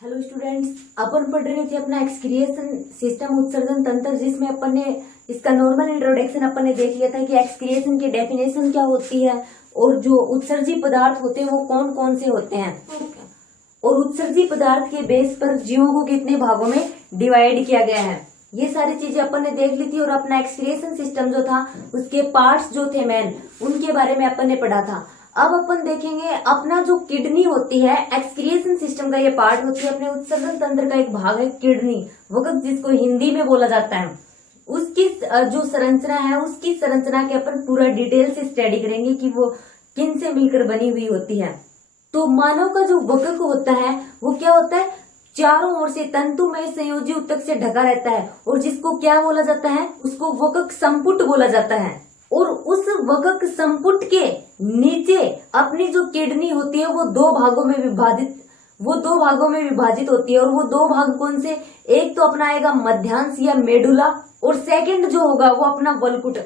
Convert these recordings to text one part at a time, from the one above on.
Hello students, अपन पढ़ रहे थे अपना एक्सक्रिएशन सिस्टम उत्सर्जन तंत्र, जिसमें अपन ने इसका नॉर्मल इंट्रोडक्शन अपन ने देख लिया था कि एक्सक्रिएशन की डेफिनेशन क्या होती है और जो उत्सर्जी पदार्थ होते हैं वो कौन कौन से होते हैं, और उत्सर्जी पदार्थ के बेस पर जीवों को कितने भागों में डिवाइड किया गया है। ये सारी चीजें अपन ने देख ली थी और अपना एक्सक्रिएशन सिस्टम जो था उसके पार्ट्स जो थे मेन, उनके बारे में अपन ने पढ़ा था। अब अपन देखेंगे अपना जो किडनी होती है, एक्सक्रिएशन सिस्टम का ये पार्ट होती है, अपने उत्सर्जन तंत्र का एक भाग है किडनी, वक्त जिसको हिंदी में बोला जाता है। उसकी जो संरचना है, उसकी संरचना के अपन पूरा डिटेल से स्टडी करेंगे कि वो किन से मिलकर बनी हुई होती है। तो मानव का जो वक्क होता है वो क्या होता है, चारों ओर से तंतुमय संयोजी ऊतक से ढका रहता है, और जिसको क्या बोला जाता है, उसको वक्क संपुट बोला जाता है। और उस वक्क संपुट के नीचे अपनी जो किडनी होती है वो दो भागों में विभाजित होती है। और वो दो भाग कौन से, एक तो अपना आएगा मध्यांश या मेडुला, और सेकंड जो होगा वो अपना वल्कुट।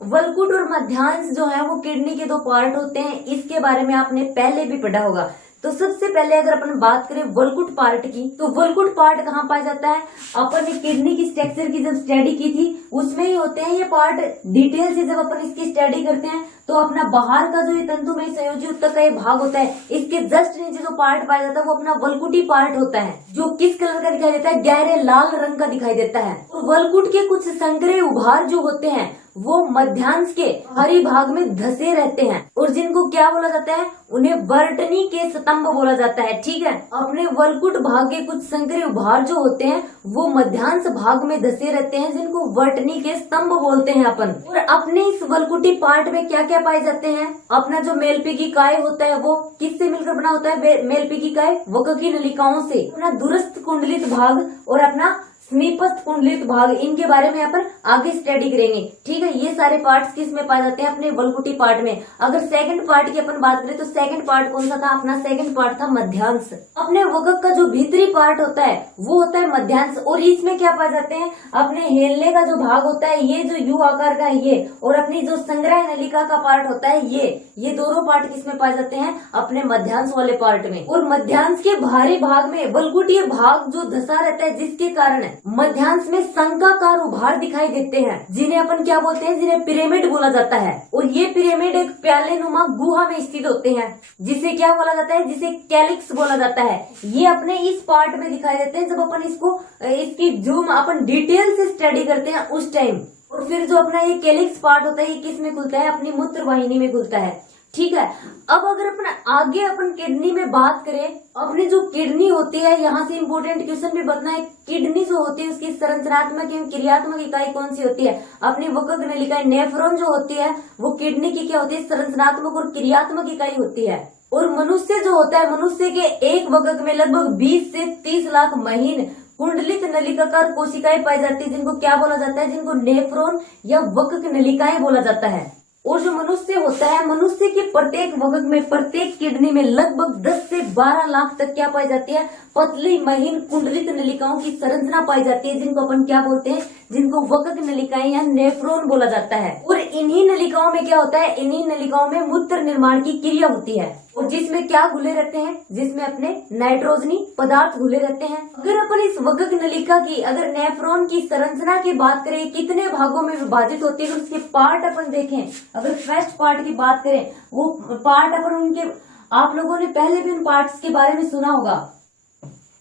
वल्कुट और मध्यांश जो है वो किडनी के दो पार्ट होते हैं, इसके बारे में आपने पहले भी पढ़ा होगा। तो सबसे पहले अगर अपन बात करें वल्कुट पार्ट की, तो वल्कुट पार्ट कहाँ पाया जाता है, अपन ने किडनी की स्ट्रक्चर की जब स्टडी की थी उसमें ही होते हैं ये पार्ट। डिटेल से जब अपन इसकी स्टडी करते हैं तो अपना बाहर का जो ये तंतुमय संयोजी ऊतक का ये भाग होता है, इसके जस्ट नीचे जो पार्ट पाया जाता है वो अपना वल्कुटी पार्ट होता है, जो किस कलर का दिखाई देता है, गहरे लाल रंग का दिखाई देता है। और वल्कुट के कुछ संकरे उभार जो होते हैं वो मध्यांश के हरी भाग में धसे रहते हैं, और जिनको क्या बोला जाता है, उन्हें वर्तनी के स्तंभ बोला जाता है। ठीक है, अपने वल्कुट भाग के कुछ संकरे उभार जो होते हैं वो मध्यांश भाग में धसे रहते हैं, जिनको वर्तनी के स्तंभ बोलते हैं अपन। और अपने इस वल्कुटी पार्ट में क्या क्या पाए जाते हैं, अपना जो मेलपीकी काय होता है वो किससे मिलकर बना होता है, मेलपीकी काय वक्क की नलिकाओं से। अपना दूरस्थ कुंडलित भाग और अपना समीपस्थ कुंडलित भाग, इनके बारे में अपन आगे स्टडी करेंगे। ठीक है, ये सारे पार्ट्स किस में पाए जाते हैं, अपने वल्कुटी पार्ट में। अगर सेकंड पार्ट की अपन बात करें तो सेकंड पार्ट कौन सा था, अपना सेकंड पार्ट था मध्यांश। अपने वक्क का जो भीतरी पार्ट होता है वो होता है मध्यांश, और इसमें क्या पाए जाते हैं, अपने हेलने का जो भाग होता है ये जो यू आकार का है ये, और अपनी जो संग्रह नलिका का पार्ट होता है ये दोनों पार्ट किसमें पाए जाते हैं, अपने मध्यांश वाले पार्ट में। और मध्यांश के बाहरी भाग में वल्कुटीय भाग जो धसा रहता है, जिसके कारण मध्यांश में शंखाकार उभार दिखाई देते हैं, जिन्हें अपन क्या बोलते हैं, जिन्हें पिरामिड बोला जाता है। और ये पिरामिड एक प्याले नुमा गुहा में स्थित होते हैं, जिसे क्या बोला जाता है, जिसे कैलिक्स बोला जाता है। ये अपने इस पार्ट में दिखाई देते हैं जब अपन इसकी जूम अपन डिटेल से स्टडी करते हैं उस टाइम। और फिर जो अपना ये कैलिक्स पार्ट होता है ये किस में खुलता है, अपनी मूत्र वाहिनी में खुलता है। ठीक है, अब अगर अपन आगे अपन किडनी में बात करें, अपनी जो किडनी होती है, यहाँ से इम्पोर्टेंट क्वेश्चन भी बताना है, किडनी जो होती है उसकी संरचनात्मक एवं क्रियात्मक इकाई कौन सी होती है, अपनी वक्क नलिका नेफ्रॉन जो होती है वो किडनी की क्या होती है, संरचनात्मक और क्रियात्मक इकाई होती है। और मनुष्य जो होता है, मनुष्य के एक वक्क में लगभग 20 से 30 लाख महीन कुंडलित नलिकाकार कोशिकाएं पाई जाती है, जिनको क्या बोला जाता है, जिनको नेफ्रॉन या वक्क नलिकाएं बोला जाता है। और जो मनुष्य होता है, मनुष्य के प्रत्येक वक्क में, प्रत्येक किडनी में लगभग 10 से 12 लाख तक क्या पाई जाती है, पतली महीन कुंडलित नलिकाओं की संरचना पाई जाती है, जिनको अपन क्या बोलते हैं, जिनको वक्क नलिकाएं या नेफ्रॉन बोला जाता है। और इन्हीं नलिकाओं में क्या होता है, इन्हीं नलिकाओं में मूत्र निर्माण की क्रिया होती है, और जिसमें क्या घुले रहते हैं, जिसमें अपने नाइट्रोजनी पदार्थ घुले रहते हैं। अगर अपन इस वक्क नलिका की, अगर नेफ्रॉन की संरचना की बात करें, कितने भागों में विभाजित होती है, अगर उसके पार्ट अपन देखें, अगर फर्स्ट पार्ट की बात करें, वो पार्ट अपन उनके, आप लोगों ने पहले भी उन पार्ट्स के बारे में सुना होगा।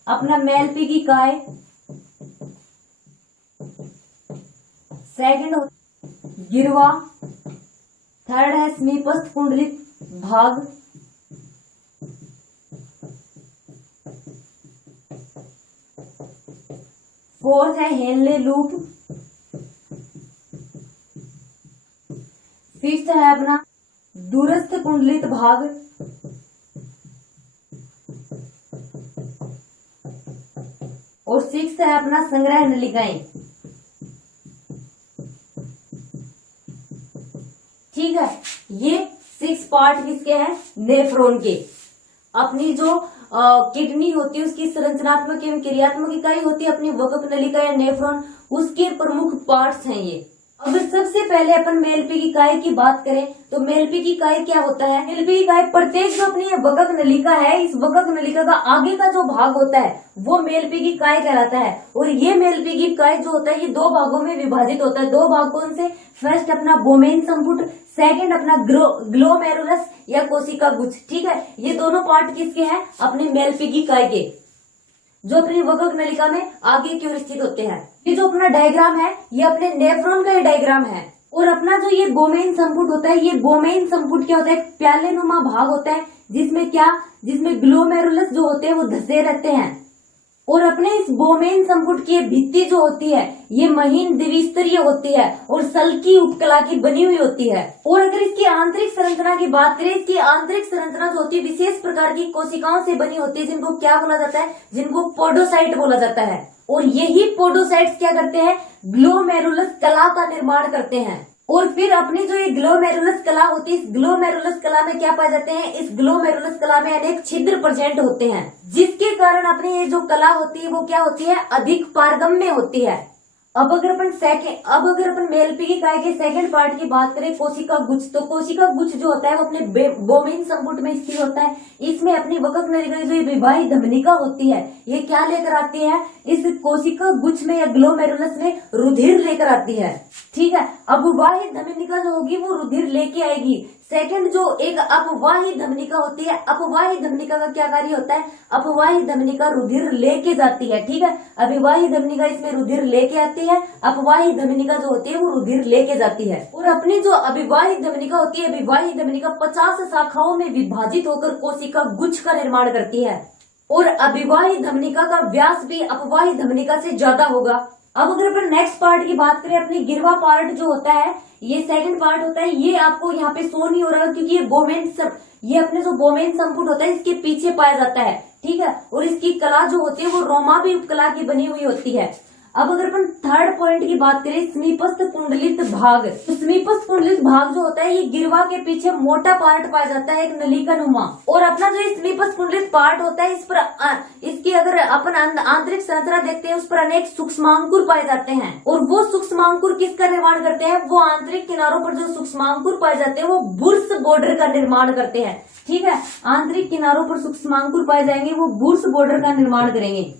अपना मेलपीकी काय, सेकंड गिरवा, थर्ड है समीपस्थ कुंडलित भाग, फोर्थ है हेनले लूप, फिफ्थ है अपना दूरस्थ कुंडलित भाग, और सिक्स्थ है अपना संग्रह नलिकाएं। ठीक है, ये 6 पार्ट किसके हैं, नेफ्रॉन के। अपनी जो किडनी होती है उसकी संरचनात्मक एवं क्रियात्मक इकाई होती है अपनी वक्क नलिका या नेफ्रॉन, उसके प्रमुख पार्ट्स हैं ये। अगर सबसे पहले अपन मेलपीकी काय की बात करें तो मेलपीकी काय क्या होता है? मेलपीकी काय प्रत्येक जो अपनी वकक नलिका है, इस वकक नलिका का आगे का जो भाग होता है वो मेलपीकी काय कहलाता है। और ये मेलपीकी काय जो होता है ये दो भागों में विभाजित होता है। दो भाग कौन से? फर्स्ट अपना बोमेन संपुट, सेकंड अपना ग्लोमेरुलस या कोशिका गुच्छ। ठीक है, ये दोनों पार्ट किसके हैं? अपने मेलपीकी काय के, जो अपनी वकक नलिका में आगे की ओर स्थित होते हैं। ये जो अपना डायग्राम है ये अपने नेफ्रॉन का ये डायग्राम है। और अपना जो ये बोमेन संपुट होता है, ये बोमेन संपुट क्या होता है? एक प्याले नुमा भाग होता है जिसमें ग्लोमेरुलस जो होते हैं वो धसे रहते हैं। और अपने इस बोमेन संपुट की भित्ति जो होती है ये महीन द्विस्तरीय होती है और सल्की उपकला की बनी हुई होती है। और अगर इसकी आंतरिक संरचना की बात करें, इसकी आंतरिक संरचना जो होती है विशेष प्रकार की कोशिकाओं से बनी होती है, जिनको क्या बोला जाता है? जिनको पोडोसाइट बोला जाता है। और यही पोडोसाइट्स क्या करते हैं? ग्लोमेरुलस कला का निर्माण करते हैं। और फिर अपनी जो ये ग्लोमेरुलस कला होती है, इस ग्लोमेरुलस कला में क्या पाए जाते हैं? इस ग्लोमेरुलस कला में अनेक छिद्र प्रेजेंट होते हैं, जिसके कारण अपनी ये जो कला होती है वो क्या होती है? अधिक पारगम्य होती है। अब अगर अपन मेलपीकी काय के सेकंड पार्ट की बात करें, कोशिका गुच्छ, तो कोशिका गुच्छ जो होता है वो अपने बोमेन संपुट में स्थित होता है। इसमें अपनी वकक नलिका की जो विवाही धमनिका होती है ये क्या लेकर आती है? इस कोशिका गुच्छ में या ग्लोमेरुलस में रुधिर लेकर आती है। ठीक है, अपवाही धमनिका जो होगी वो रुधिर लेके आएगी। सेकंड जो एक अपवाही धमनिका होती है, अपवाही धमनिका का क्या कार्य होता है? अपवाही धमनिका रुधिर लेके जाती है। ठीक है, अभिवाही धमनिका इसमें रुधिर लेके आती है, अपवाही धमनिका जो होती है वो रुधिर लेके जाती है। और अपनी जो अभिवाही धमनिका होती है, अभिवाही धमनिका 50 शाखाओं में विभाजित होकर कोशिका गुच्छ का निर्माण करती है। और अभिवाही धमनिका का व्यास भी अपवाही धमनिका से ज्यादा होगा। अब अगर अपन नेक्स्ट पार्ट की बात करें, अपनी गिरवा पार्ट जो होता है ये सेकंड पार्ट होता है। ये आपको यहाँ पे शो नहीं हो रहा क्योंकि ये अपने जो बोमेन संपुट होता है इसके पीछे पाया जाता है। ठीक है, और इसकी कला जो होती है वो रोमावी उपकला की बनी हुई होती है। अब अगर अपन थर्ड पॉइंट की बात करें, समीपस्थ कुंडलित भाग, तो समीपस्थ कुंडलित भाग जो होता है ये गिरवा के पीछे मोटा पार्ट पाया जाता है, एक नलिका नुमा। और अपना जो समीपस्थ कुंडलित पार्ट होता है इस पर इसकी अगर अपन आंतरिक संरचना देखते हैं उस पर अनेक सूक्ष्मांकुर पाए जाते हैं। और वो सूक्ष्मांकुर किसका निर्माण करते हैं? वो आंतरिक किनारों पर जो सूक्ष्मांकुर पाए जाते हैं वो बुर्स बॉर्डर का निर्माण करते हैं। ठीक है, आंतरिक किनारों पर सूक्ष्मांकुर पाए जाएंगे वो बुर्स बॉर्डर का निर्माण करेंगे,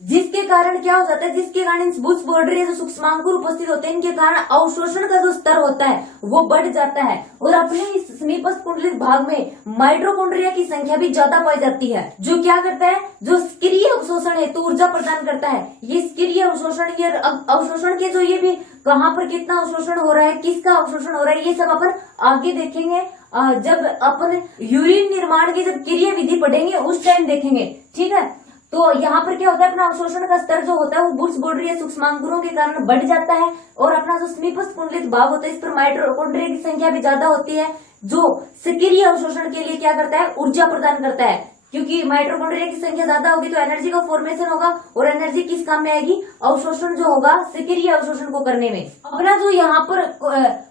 जिसके कारण क्या हो जाता है? जिसके कारण इन बुर्स बॉर्डर जो सूक्ष्मांकुर उपस्थित होते हैं इनके कारण अवशोषण का जो स्तर होता है वो बढ़ जाता है। और अपने इस समीपस्थ कुंडलित भाग में माइटोकॉन्ड्रिया की संख्या भी ज्यादा पाई जाती है, जो क्या करता है? जो सक्रिय अवशोषण हेतु ऊर्जा प्रदान करता है। ये सक्रिय अवशोषण, ये अवशोषण के जो ये भी कहाँ पर कितना अवशोषण हो रहा है, किसका अवशोषण हो रहा है, ये सब अपन आगे देखेंगे। जब अपन यूरिन निर्माण की जब क्रिया विधि पढ़ेंगे उस टाइम देखेंगे। ठीक है, तो यहाँ पर क्या होता है? अपना अवशोषण का स्तर जो होता है वो बुर्स बॉर्डर या सूक्ष्मांकुरों के कारण बढ़ जाता है। और अपना जो समीपस्थ कुंडलित भाग होता है इस पर माइटोकॉन्ड्रिया की संख्या भी ज्यादा होती है, जो सक्रिय अवशोषण के लिए क्या करता है? ऊर्जा प्रदान करता है। क्योंकि माइटोकॉन्ड्रिया की संख्या ज्यादा होगी तो एनर्जी का फॉर्मेशन होगा, और एनर्जी किस काम में आएगी? अवशोषण जो होगा सक्रिय अवशोषण को करने में। अपना जो यहाँ पर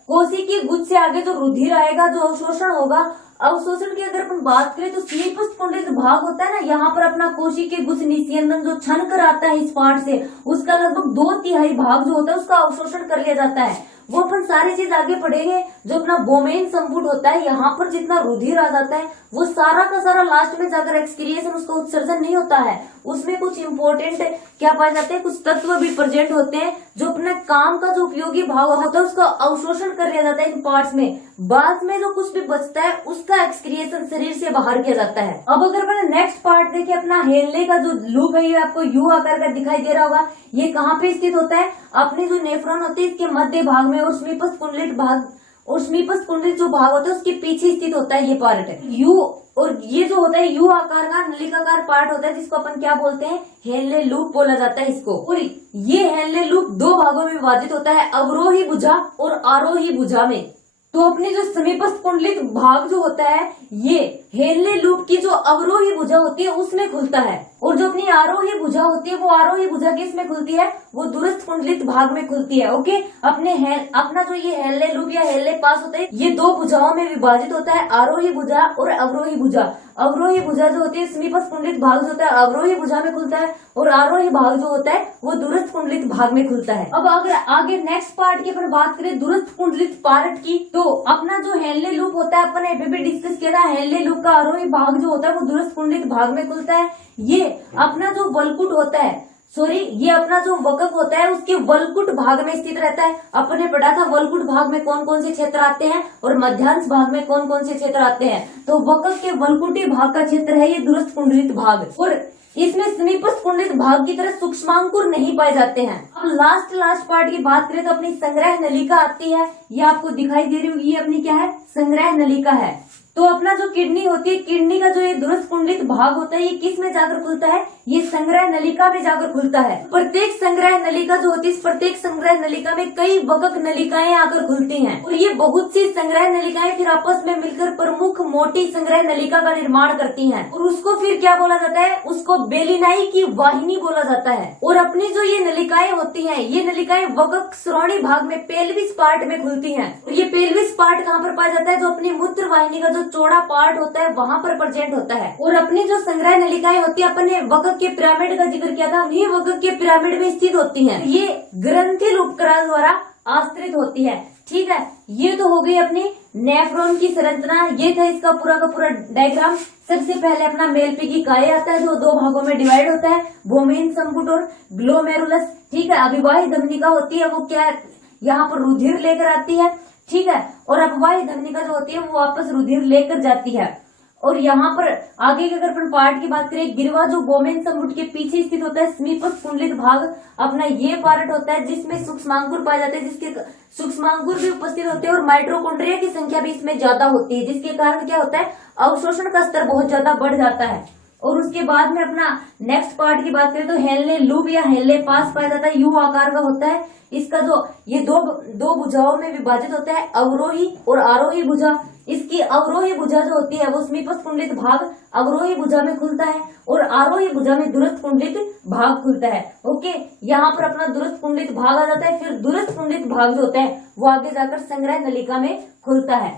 कोशिकीय गुच्छ से आगे जो रुधिर आएगा, जो अवशोषण होगा, अवशोषण की अगर अपन बात करें तो समीपस्थ कुंडलित भाग होता है ना, यहाँ पर अपना कोशिकीय गुच्छ निस्यंदन जो छन कर आता है इस पार्ट से, उसका लगभग 2/3 भाग जो होता है उसका अवशोषण कर लिया जाता है। वो अपन सारी चीज आगे पढ़ेंगे। जो अपना बोमेन संपुट होता है यहाँ पर जितना रुधिर आ जाता है वो सारा का सारा लास्ट में जाकर एक्सक्रिएशन, उसका उत्सर्जन नहीं होता है। उसमें कुछ इंपॉर्टेंट क्या पाए जाते हैं? कुछ तत्व भी प्रेजेंट होते हैं जो अपने काम का जो उपयोगी भाग होता है उसका अवशोषण कर लिया जाता है इन पार्ट्स में। बाद में जो कुछ भी बचता है उसका एक्सक्रिएशन शरीर से बाहर किया जाता है। अब अगर अपन नेक्स्ट पार्ट देखें, अपना हेनले का जो लूप है ये आपको यू आकार का दिखाई दे रहा होगा। ये कहाँ पे स्थित होता है? अपने जो नेफ्रॉन होते हैं इसके मध्य भाग में, और समीपस्थ कुंडलित भाग और समीपस्थ कुंडलित जो भाग होता है उसके पीछे स्थित होता है ये पार्ट है यू। और ये जो होता है यू आकार का नलिकाकार पार्ट होता है जिसको अपन क्या बोलते हैं? हेनले लूप बोला जाता है इसको। और ये हेनले लूप 2 भागों में विभाजित होता है, अवरोही भुजा और आरोही भुजा में। तो अपने जो समीपस्थ कुंडलित भाग जो होता है ये हेनले लूप की जो अवरोही भुजा होती है उसमें खुलता है। और जो अपनी आरोही भुजा होती है वो आरोही भुजा किस में खुलती है, वो दूरस्थ कुंडलित भाग में खुलती है। ओके, अपना जो ये हेल्ले लूप या हेल्ले पास होता है ये दो भुजाओं में विभाजित होता है, आरोही भुजा और अवरोही भुजा। अवरोही भुजा जो होती है समीपस्थ कुंडलित भाग जो होता है अवरोही भुजा में खुलता है, और आरोही भाग जो होता है वो दूरस्थ कुंडलित भाग में खुलता है। अब अगर आगे नेक्स्ट पार्ट की अपन बात करें दूरस्थ कुंडलित पार्ट की, तो अपना जो हेल्ले लूप होता है अपन ने भी डिस्कस किया था, हेल्ले लूप का आरोही भाग जो होता है वो दूरस्थ कुंडलित भाग में खुलता है। ये अपना जो वलकुट होता है, ये अपना जो वक्र होता है उसके वलकुट भाग में स्थित रहता है। अपन ने पढ़ा था वलकुट भाग में कौन कौन से क्षेत्र आते हैं और मध्यांश भाग में कौन कौन से क्षेत्र आते हैं। तो वक्र के वलकुटी भाग का क्षेत्र है ये दूरस्थ कुंडलित भाग, और इसमें समीपस्थ कुंडलित भाग की तरह सूक्ष्मांकुर नहीं पाए जाते हैं। अब लास्ट पार्ट की बात करें तो अपनी संग्रह नलिका आती है, ये आपको दिखाई दे रही होगी, ये अपनी क्या है, संग्रह नलिका है। तो अपना जो किडनी होती है, किडनी का जो ये दूरस्थ कुंडलित भाग होता है ये किस में जाकर खुलता है, ये संग्रह नलिका में जाकर खुलता है। प्रत्येक संग्रह नलिका जो होती है, इस प्रत्येक संग्रह नलिका में कई वक्र नलिकाएं आकर खुलती हैं, और ये बहुत सी संग्रह नलिकाएं फिर आपस में मिलकर प्रमुख मोटी संग्रह नलिका का निर्माण करती हैं, और उसको फिर क्या बोला जाता है, उसको बेलिनाई की वाहिनी बोला जाता है। और अपनी जो ये नलिकाएं होती हैं, ये नलिकाएं वक्र श्रोणी भाग में पेल्विस पार्ट में खुलती हैं। और ये पेल्विस पार्ट कहाँ पर पाया जाता है, जो अपनी मूत्र वाहिनी का जो चौड़ा पार्ट होता है वहां पर प्रेजेंट होता है। और अपनी जो संग्रह नलिकाएं होती है, अपन ने वक्र के पिरामिड का जिक्र किया था, ये वक्र के पिरामिड में स्थित होती हैं। ये ग्रंथिल उपकरण द्वारा आश्रित होती है। ठीक है, ये तो हो गई अपनी नेफ्रॉन की संरचना, ये था इसका पूरा का पूरा डायग्राम। सबसे पहले अपना मेलपीकी काय आता है जो दो भागों में डिवाइड होता है, भूमिहीन संपुट और ग्लोमेरुलस। ठीक है, अभिवाही धमनिका होती है, वो क्या है, यहाँ पर रुधिर लेकर आती है। ठीक है, और अपवाही धमनिका जो होती है वो वापस रुधिर लेकर जाती है। और यहाँ पर आगे की अगर अपन पार्ट की बात करें, गिरवा जो बोमेन संपुट के पीछे स्थित होता है, समीपस्थ कुंडलित भाग अपना ये पार्ट होता है जिसमें सूक्ष्मांकुर पाए जाते हैं, जिसके सूक्ष्मांकुर भी उपस्थित होते हैं और माइटोकॉन्ड्रिया की संख्या भी इसमें ज्यादा होती है, जिसके कारण क्या होता है, अवशोषण का स्तर बहुत ज्यादा बढ़ जाता है। और उसके बाद में अपना नेक्स्ट पार्ट की बात करें तो हेल्ले लूप या हेल्ले पास पाया जाता है, यू आकार का होता है। इसका जो ये दो भुजाओं में विभाजित होता है, अवरोही और आरोही भुजा। इसकी अवरोही भुजा जो होती है वो समीपस्थ कुंडलित भाग अवरोही भुजा में खुलता है, और आरोही भुजा में दूरस्थ कुंडलित भाग खुलता है। ओके, यहाँ पर अपना दूरस्थ कुंडलित भाग आ जाता है, फिर दूरस्थ कुंडलित भाग जो होता है वो आगे जाकर संग्रह नलिका में खुलता है।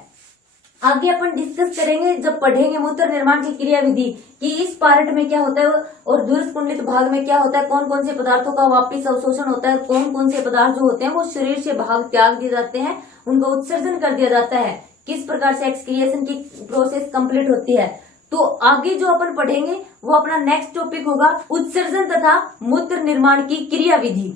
आगे अपन डिस्कस करेंगे जब पढ़ेंगे मूत्र निर्माण की क्रिया विधि कि इस पार्ट में क्या होता है और दूरस्थ कुंडलित भाग में क्या होता है, कौन कौन से पदार्थों का वापिस अवशोषण होता है, कौन कौन से पदार्थ जो होते हैं वो शरीर से भाग त्याग दिए जाते हैं, उनका उत्सर्जन कर दिया जाता है, किस प्रकार से एक्सक्रिएशन की प्रोसेस कंप्लीट होती है। तो आगे जो अपन पढ़ेंगे वो अपना नेक्स्ट टॉपिक होगा उत्सर्जन तथा मूत्र निर्माण की क्रिया विधि।